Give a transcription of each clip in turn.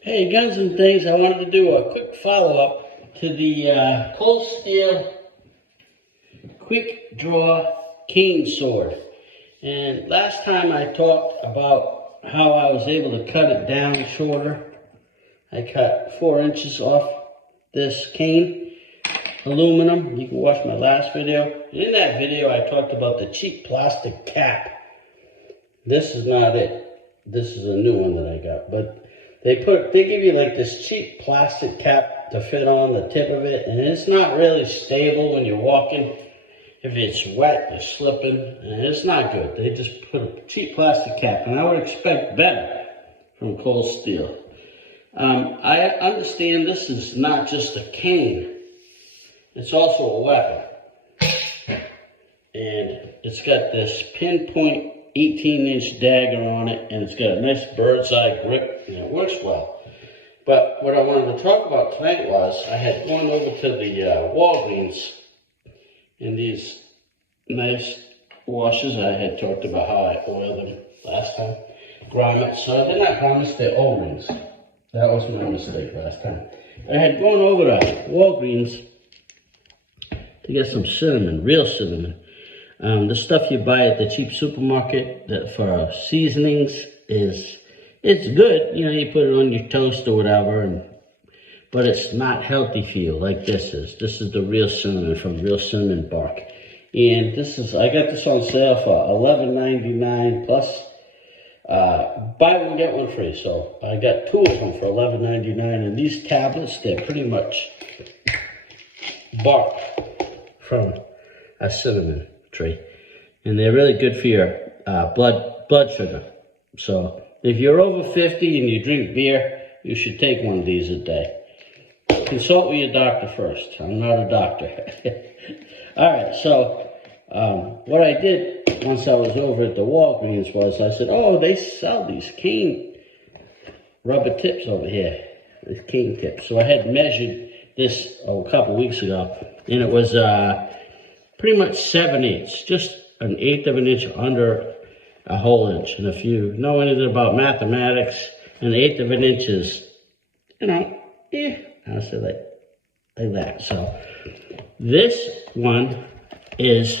Hey, Guns and Things, I wanted to do a quick follow-up to the Cold Steel Quick Draw Cane Sword. And last time I talked about how I was able to cut it down shorter. I cut 4 inches off this cane, aluminum. You can watch my last video. In that video, I talked about the cheap plastic cap. This is not it. This is a new one that I got, but they give you like this cheap plastic cap to fit on the tip of it, and it's not really stable when you're walking. If it's wet, you're slipping, and it's not good. They just put a cheap plastic cap, and I would expect better from Cold Steel. I understand this is not just a cane, it's also a weapon. And it's got this pinpoint 18-inch dagger on it, and it's got a nice bird's eye grip, and it works well. But what I wanted to talk about tonight was I had gone over to the Walgreens, and these nice washes, I had talked about how I oil them last time, grommets. So they're not grommets, they're O-rings. That was my mistake last time. I had gone over to Walgreens to get some cinnamon, real cinnamon. The stuff you buy at the cheap supermarket that for seasonings it's good. You know, you put it on your toast or whatever, but it's not healthy for you like this is. This is the real cinnamon from Real Cinnamon Bark. And I got this on sale for $11.99 plus buy one, get one free. So I got 2 of them for $11.99, and these tablets, they're pretty much bark from a cinnamon tree, and they're really good for your blood sugar. So if you're over 50 and you drink beer, you should take one of these a day. Consult with your doctor first. I'm not a doctor. All right, so what I did once I was over at the Walgreens was I said, oh, they sell these cane rubber tips over here, these cane tips. So I had measured this a couple weeks ago, and it was pretty much 7/8, just 1/8 of an inch under a whole inch. And if you know anything about mathematics, 1/8 of an inch is, I'll say like that. So this one is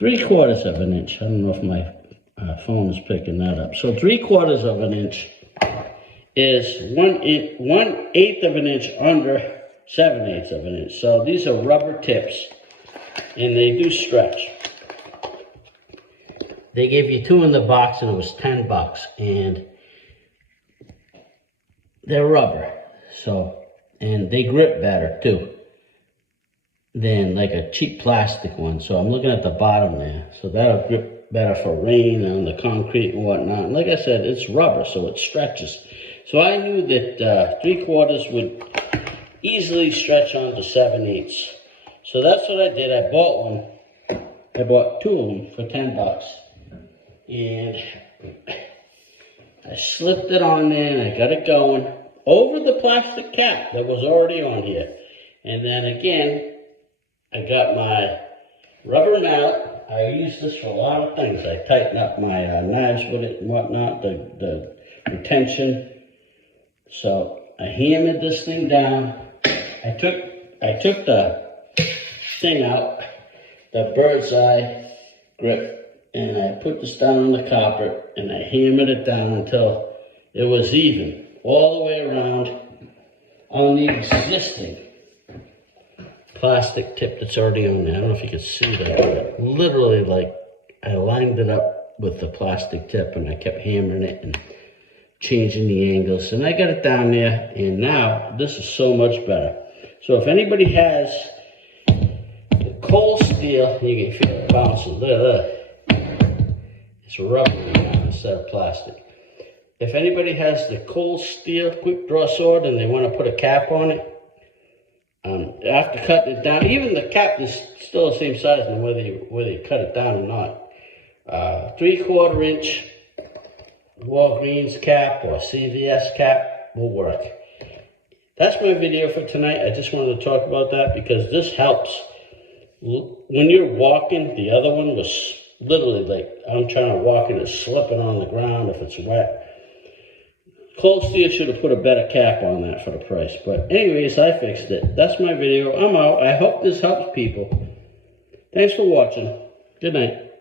3/4 of an inch. I don't know if my phone is picking that up. So 3/4 of an inch is 1/8 of an inch under 7/8 of an inch. So these are rubber tips, and they do stretch. They gave you 2 in the box, and it was $10, and they're rubber. So, and they grip better too than like a cheap plastic one. So I'm looking at the bottom there. So that'll grip better for rain on the concrete and whatnot. And like I said, it's rubber, so it stretches. So I knew that 3/4 would easily stretch on to 7/8. So that's what I did. I bought one. I bought 2 of them for $10. And I slipped it on there, and I got it going over the plastic cap that was already on here. And then again, I got my rubber mallet. I use this for a lot of things. I tighten up my knives with it and whatnot, the retention. So I hammered this thing down. I took the thing out, the bird's eye grip, and I put this down on the copper, and I hammered it down until it was even all the way around on the existing plastic tip that's already on there. I don't know if you can see that, but literally, like, I lined it up with the plastic tip, and I kept hammering it and changing the angles, and I got it down there, and now this is so much better. So if anybody has the Cold Steel, you can feel it bouncing. Look. It's rubbery now instead of plastic. If anybody has the Cold Steel Quick Draw Sword and they want to put a cap on it, after cutting it down, even the cap is still the same size, no whether you cut it down or not. 3/4 inch Walgreens cap or CVS cap will work. That's my video for tonight. I just wanted to talk about that because this helps. When you're walking, the other one was literally like, I'm trying to walk and it's slipping on the ground if it's wet. Close-Steer should have put a better cap on that for the price. But anyways, I fixed it. That's my video. I'm out. I hope this helps people. Thanks for watching. Good night.